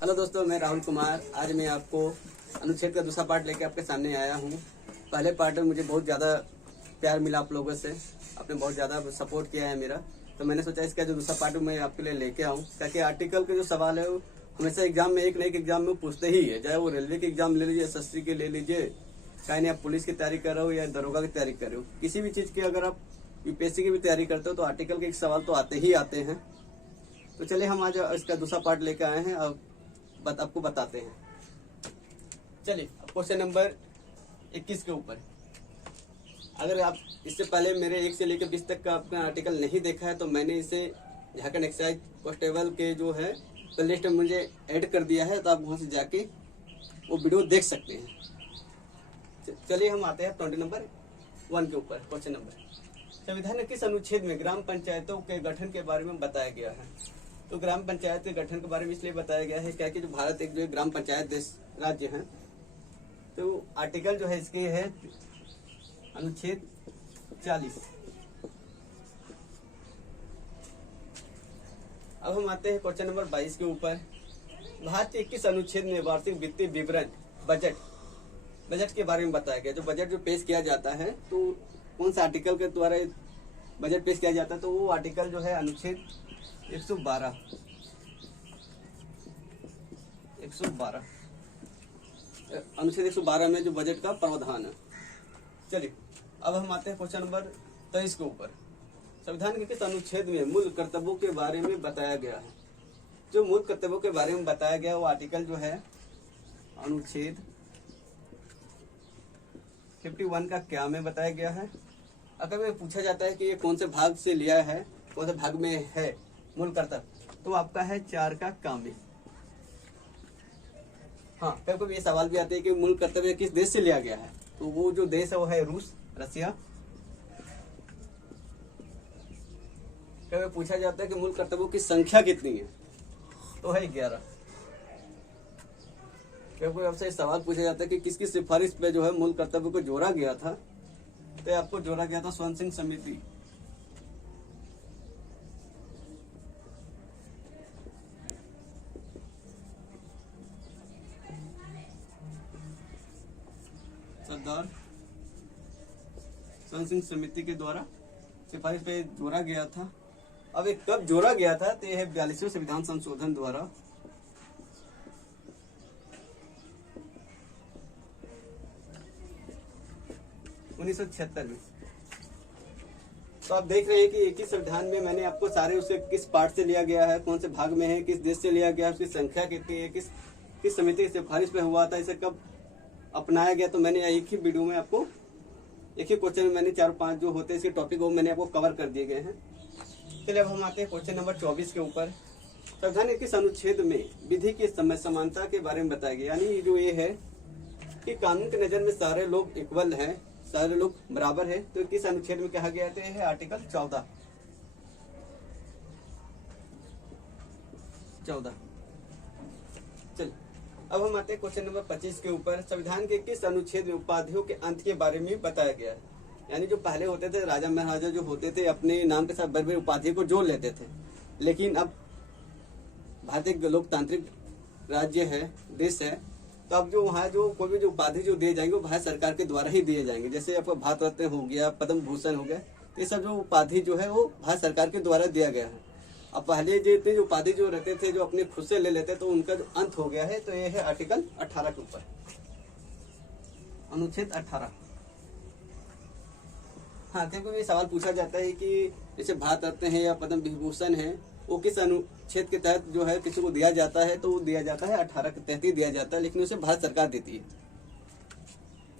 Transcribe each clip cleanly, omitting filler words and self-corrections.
Hello दोस्तों, मैं राहुल कुमार। आज मैं आपको अनुच्छेद का दूसरा पार्ट लेके आपके सामने आया हूँ। पहले पार्ट में मुझे बहुत ज़्यादा प्यार मिला आप लोगों से, आपने बहुत ज़्यादा सपोर्ट किया है मेरा। तो मैंने सोचा इसका जो दूसरा पार्ट मैं आपके लिए लेके आऊँ, ताकि आर्टिकल के जो सवाल है वो हमेशा एग्जाम में एक न एक एग्जाम में पूछते ही है। चाहे वो रेलवे के एग्जाम ले लीजिए, एसएससी के ले लीजिए, चाहे नहीं आप पुलिस की तैयारी कर रहे हो या दरोगा की तैयारी कर रहे हो, किसी भी चीज़ की अगर आप यूपीएससी की भी तैयारी करते हो तो आर्टिकल के एक सवाल तो आते ही आते हैं। तो चलिए हम आज इसका दूसरा पार्ट लेकर आए हैं, अब आपको बताते हैं। चलिए क्वेश्चन नंबर 21 के ऊपर, अगर आप इससे पहले मेरे 1 से लेकर 20 तक का आपका आर्टिकल नहीं देखा है तो मैंने इसे झारखंड एक्साइज कांस्टेबल के जो है प्लेलिस्ट में मुझे ऐड कर दिया है, तो आप वहाँ से जाके वो वीडियो देख सकते हैं। चलिए हम आते हैं 20 नंबर 1 के ऊपर। क्वेश्चन नंबर, संविधान के किस अनुच्छेद में ग्राम पंचायतों के गठन के बारे में बताया गया है? तो ग्राम पंचायत के गठन के बारे में इसलिए बताया गया है क्या कि जो भारत एक जो ग्राम पंचायत देश राज्य है, तो आर्टिकल जो है इसके है अनुच्छेद 40। अब हम आते हैं क्वेश्चन नंबर 22 के ऊपर। भारत के किस अनुच्छेद में वार्षिक वित्तीय विवरण बजट के बारे में बताया गया? जो बजट जो पेश किया जाता है तो कौन सा आर्टिकल के द्वारा बजट पेश किया जाता है? तो वो आर्टिकल जो है अनुच्छेद 112 अनुच्छेद 112 में जो बजट का प्रावधान है। चलिए अब हम आते हैं क्वेश्चन नंबर 23 के ऊपर। संविधान के किस अनुच्छेद में मूल कर्तव्यों के बारे में बताया गया है? जो मूल कर्तव्यों के बारे में बताया गया वो आर्टिकल जो है अनुच्छेद 51 का क्या में बताया गया है। अगर ये पूछा जाता है कि ये कौन से भाग से लिया है, कौन से भाग में है मूल कर्तव्य, तो आपका है 4 का कामे। हाँ, कभी कभी ये सवाल भी आते हैं कि मूल कर्तव्य किस देश से लिया गया है, तो वो जो देश है वो है रूस, रसिया। कभी पूछा जाता है कि मूल कर्तव्यों की संख्या कितनी है, तो है 11। कभी आपसे सवाल पूछा जाता है कि किसकी सिफारिश पे जो है मूल कर्तव्य को जोड़ा गया था, तो आपको जोड़ा गया था स्वर्ण सिंह समिति। सरदार स्वर्ण सिंह समिति के द्वारा सिफारिश पे जोड़ा गया था। अब ये कब जोड़ा गया था? तो यह है 42वें संविधान संशोधन द्वारा 1976 में। तो आप देख रहे हैं कि एक ही संविधान में मैंने आपको सारे उसे किस पार्ट से लिया गया है, कौन से भाग में है, किस देश से लिया गया है, उसकी संख्या कितनी है, किस समिति की सिफारिश पे हुआ था, इसे कब अपनाया गया। तो मैंने एक ही वीडियो में आपको एक ही क्वेश्चन में मैंने 4-5 जो होते हैं इसके टॉपिक वो मैंने आपको कवर कर दिए गए हैं। चलिए अब हम आते हैं क्वेश्चन नंबर 24 के ऊपर। संविधान के किस अनुच्छेद में विधि की समानता के बारे में बताया गया? यानी जो ये है कि कानून की नजर में सारे लोग इक्वल हैं, सारे लोग बराबर है। तो किस अनुच्छेद में कहा गया था? है आर्टिकल 14। चलिए अब हम आते हैं क्वेश्चन नंबर 25 के ऊपर। संविधान के किस अनुच्छेद में उपाधियों के अंत के बारे में बताया गया है? यानी जो पहले होते थे राजा महाराजा जो होते थे अपने नाम के साथ बड़ी बड़ी उपाधि को जोड़ लेते थे, लेकिन अब भारत एक लोकतांत्रिक राज्य है, देश है, तो अब जो वहाँ जो कोई भी जो उपाधि जो दिए जाएंगे वो भारत सरकार के द्वारा ही दिए जाएंगे। जैसे आपका भारत रत्न हो गया, पद्म भूषण हो गया, ये सब जो उपाधि जो है वो भारत सरकार के द्वारा दिया गया है। अब पहले जितने जो उपाधि जो रहते थे जो अपने खुद से ले लेते तो उनका जो अंत हो गया है। तो ये है आर्टिकल 18 के ऊपर, अनुच्छेद 18। हाँ, क्योंकि ये सवाल पूछा जाता है कि जैसे भारत रत्न है या पद्म विभूषण है वो किस अनुच्छेद के तहत जो है किसी को दिया जाता है, तो वो दिया जाता है 18 के तहत ही दिया जाता है, लेकिन उसे भारत सरकार देती है।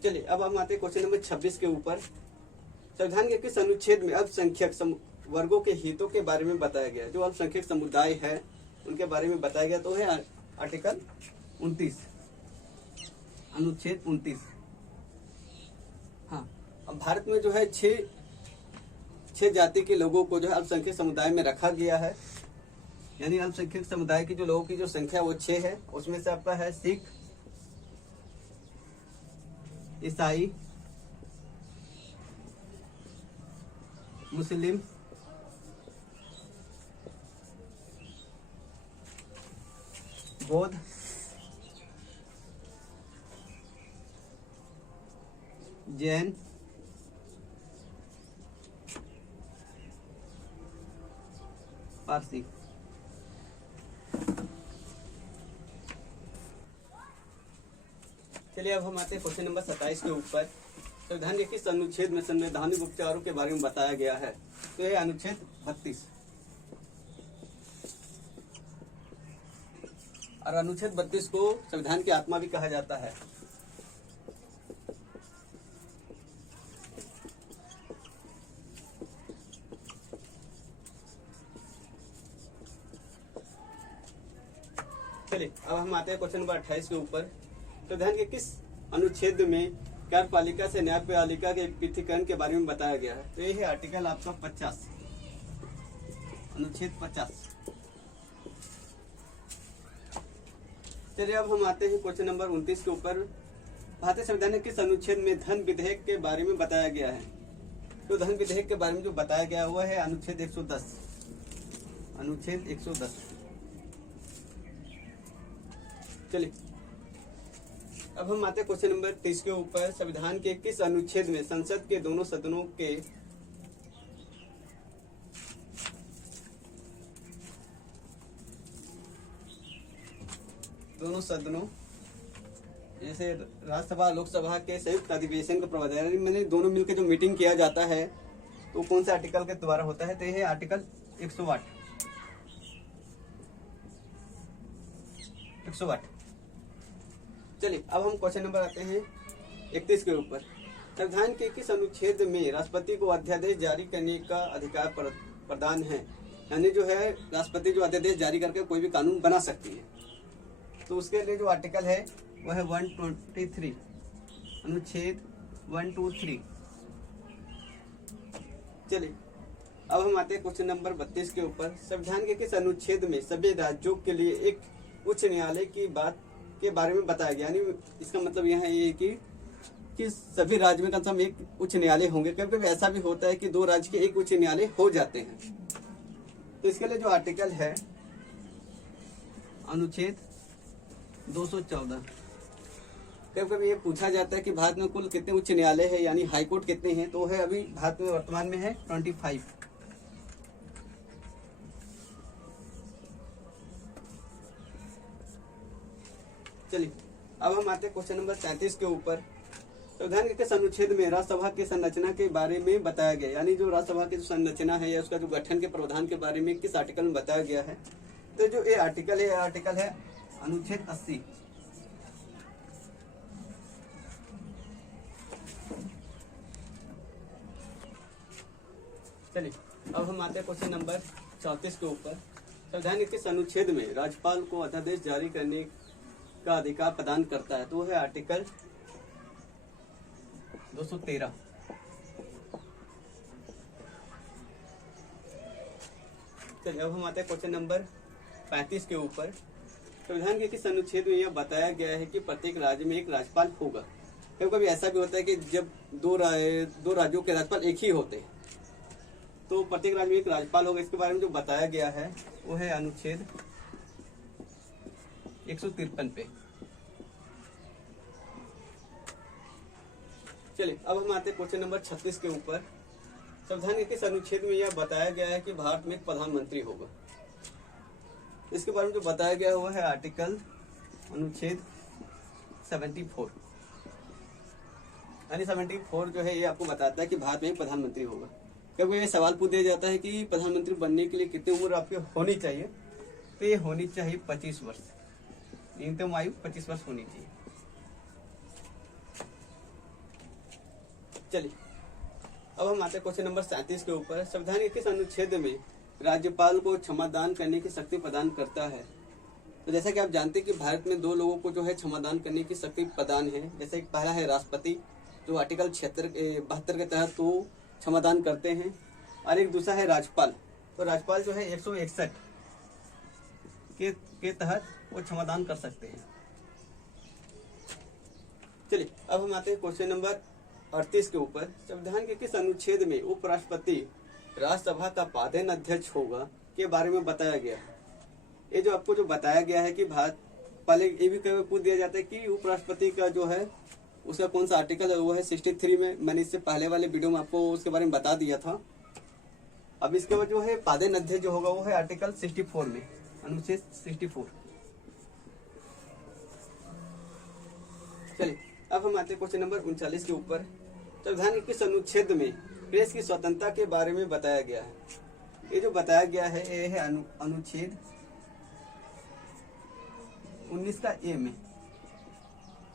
चलिए अब हम आते हैं क्वेश्चन नंबर 26 के ऊपर। संविधान के किस अनुच्छेद में अल्पसंख्यक वर्गों के हितों के बारे में बताया गया? जो अल्पसंख्यक समुदाय है उनके बारे में बताया गया, तो है आर्टिकल 29, अनुच्छेद 29। हाँ, अब भारत में जो है छह जाति के लोगों को जो है अल्पसंख्यक समुदाय में रखा गया है। यानी अल्पसंख्यक समुदाय की जो लोगों की जो संख्या वो 6 है। उसमें से आपका है सिख, ईसाई, मुस्लिम, बौद्ध, जैन, पारसी। चलिए अब हम आते हैं क्वेश्चन नंबर 27 के ऊपर। संविधान के किस अनुच्छेद में संवैधानिक उपचारों के बारे में बताया गया है? तो ये अनुच्छेद 32। और अनुच्छेद 32 को संविधान की आत्मा भी कहा जाता है। चलिए अब हम आते हैं क्वेश्चन नंबर 28 के ऊपर। संविधान के किस अनुच्छेद में कार्यपालिका से न्यायपालिका के पृथक्करण के बारे में बताया गया है? तो ये है आर्टिकल आपका 50, अनुच्छेद 50। चलिए अब हम आते हैं क्वेश्चन नंबर 29 के ऊपर। भारतीय संविधान के किस अनुच्छेद में धन विधेयक के बारे में बताया गया है? तो धन विधेयक के बारे में जो बताया गया हुआ है अनुच्छेद 110, अनुच्छेद 110। चलिए अब हम आते हैं क्वेश्चन नंबर 30 के ऊपर। संविधान के किस अनुच्छेद में संसद के दोनों सदनों के जैसे राज्यसभा लोकसभा के संयुक्त अधिवेशन का प्रावधान, मैंने दोनों मिलकर जो मीटिंग किया जाता है तो कौन से आर्टिकल के द्वारा होता है? तो यह है आर्टिकल 108। चलिए अब हम क्वेश्चन नंबर आते हैं 31 के ऊपर। संविधान के किस अनुच्छेद में राष्ट्रपति को अध्यादेश जारी करने का अधिकार प्रदान है? यानी जो है राष्ट्रपति जो अध्यादेश जारी करके कोई भी कानून बना सकती है। तो उसके लिए जो आर्टिकल है वह है 123, अनुच्छेद 123। चलिए अब हम आते हैं क्वेश्चन नंबर 32 के ऊपर। संविधान के किस अनुच्छेद में सभी राज्यों के लिए एक उच्च न्यायालय की बात के बारे में बताया गया? यानी इसका मतलब यह है ये कि सभी राज्य में कम से कम एक उच्च न्यायालय होंगे। कभी कभी ऐसा भी होता है कि दो राज्य के एक उच्च न्यायालय हो जाते हैं। तो इसके लिए जो आर्टिकल है अनुच्छेद 214। कभी कभी ये पूछा जाता है कि भारत में कुल कितने उच्च न्यायालय है, यानी हाईकोर्ट कितने हैं? तो है अभी भारत में वर्तमान में है 25। चलिए अब हम आते हैं क्वेश्चन नंबर 37 के ऊपर। संविधान के किस अनुच्छेद में राज्यसभा की संरचना के बारे में बताया गया? यानी जो राज्यसभा की जो संरचना है या उसका जो गठन के प्रावधान के बारे में किस आर्टिकल में बताया गया है? तो जो ये आर्टिकल है अनुच्छेद 80। चलिए अब हम आते हैं क्वेश्चन नंबर 34 के ऊपर। संविधान के किस अनुच्छेद में राज्यपाल को अध्यादेश जारी करने का अधिकार प्रदान करता है? तो है आर्टिकल 213। चलिए अब हम आते हैं क्वेश्चन नंबर 35 के ऊपर। संविधान के किस अनुच्छेद में यह बताया गया है कि प्रत्येक राज्य में एक राज्यपाल होगा? कभी कभी ऐसा भी होता है कि जब दो राज्यों के राज्यपाल एक ही होते हैं तो प्रत्येक राज्य में एक राज्यपाल होगा। इसके बारे में जो बताया गया है वो है अनुच्छेद 153 पे। चलिए अब हम आते हैं क्वेश्चन नंबर 36 के ऊपर। संविधान के किस अनुच्छेद में यह बताया गया है कि भारत में एक प्रधानमंत्री होगा? इसके बारे में जो बताया गया हुआ है आर्टिकल अनुच्छेद 74। यानी 74 जो है ये आपको बताता है कि भारत में एक प्रधानमंत्री होगा। कभी ये सवाल पूछ दिया जाता है कि प्रधानमंत्री बनने के लिए कितनी उम्र आपकी होनी चाहिए? तो ये होनी चाहिए 25 वर्ष। न्यूनतम आयु 25 वर्ष होनी चाहिए। चलिए अब हम आते हैं क्वेश्चन नंबर 37 के ऊपर। संविधान के किस अनुच्छेद में राज्यपाल को क्षमादान करने की शक्ति प्रदान करता है? तो जैसा कि आप जानते हैं कि भारत में दो लोगों को जो है क्षमादान करने की शक्ति प्रदान है। जैसे एक पहला है राष्ट्रपति जो आर्टिकल 72 के तहत तो क्षमादान करते हैं, और एक दूसरा है राज्यपाल। तो राज्यपाल जो है 161 के तहत वो क्षमादान कर सकते हैं। चलिए अब हम आते हैं क्वेश्चन नंबर 38 के ऊपर। संविधान के किस अनुच्छेद में उपराष्ट्रपति राज्यसभा का पादेन अध्यक्ष होगा के बारे में बताया गया है? ये जो आपको जो बताया गया है कि भारत पहले ये भी पूछ दिया जाता है कि उपराष्ट्रपति का जो है उसका कौन सा आर्टिकल है, वो है 63 में। मैंने इससे पहले वाले वीडियो में आपको उसके बारे में बता दिया था। अब इसके बाद जो है पादेन अध्यक्ष जो होगा वो है आर्टिकल 64 में, अनुच्छेद 64। चलिए अब हम आते हैं क्वेश्चन नंबर 39 के ऊपर। संविधान के किस अनुच्छेद में प्रेस की स्वतंत्रता के बारे में बताया गया है? ये जो बताया गया है ये है अनुच्छेद 19 का ए में।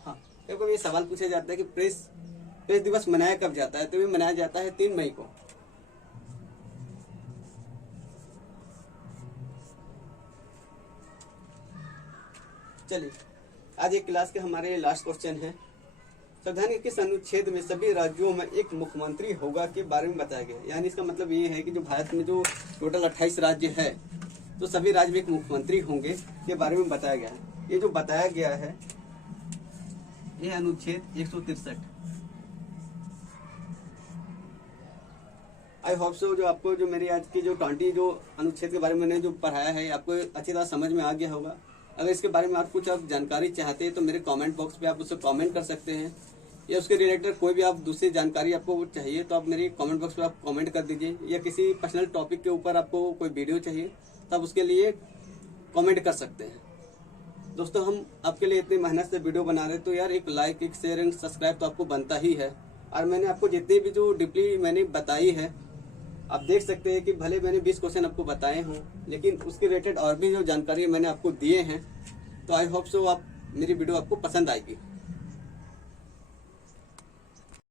हाँ, देखो ये सवाल पूछा जाता है कि प्रेस दिवस मनाया कब जाता है? तो ये मनाया जाता है 3 मई को। चलिए आज एक क्लास के हमारे लास्ट क्वेश्चन है। संविधान के किस अनुच्छेद में सभी राज्यों में एक मुख्यमंत्री होगा के बारे में बताया गया? यानी इसका मतलब ये है कि जो भारत में जो टोटल 28 राज्य है तो सभी राज्य में एक मुख्यमंत्री होंगे के बारे में बताया गया है। ये जो बताया गया है ये अनुच्छेद 163। आई होप सो जो आपको जो मेरी आज की जो 20 जो अनुच्छेद के बारे में मैंने जो पढ़ाया है आपको अच्छी तरह समझ में आ गया होगा। अगर इसके बारे में आप कुछ आप जानकारी चाहते हैं तो मेरे कमेंट बॉक्स पे आप उससे कमेंट कर सकते हैं, या उसके रिलेटेड कोई भी आप दूसरी जानकारी आपको चाहिए तो आप मेरे कमेंट बॉक्स पे आप कमेंट कर दीजिए, या किसी पर्सनल टॉपिक के ऊपर आपको कोई वीडियो चाहिए तब उसके लिए कमेंट कर सकते हैं। दोस्तों हम आपके लिए इतनी मेहनत से वीडियो बना रहे तो यार एक लाइक, एक शेयर एंड सब्सक्राइब तो आपको बनता ही है। और मैंने आपको जितनी भी जो डीपली मैंने बताई है आप देख सकते हैं कि भले मैंने 20 क्वेश्चन आपको बताए हों लेकिन उसके रिलेटेड और भी जो जानकारी मैंने आपको दिए हैं, तो आई होप सो आप मेरी वीडियो आपको पसंद आएगी।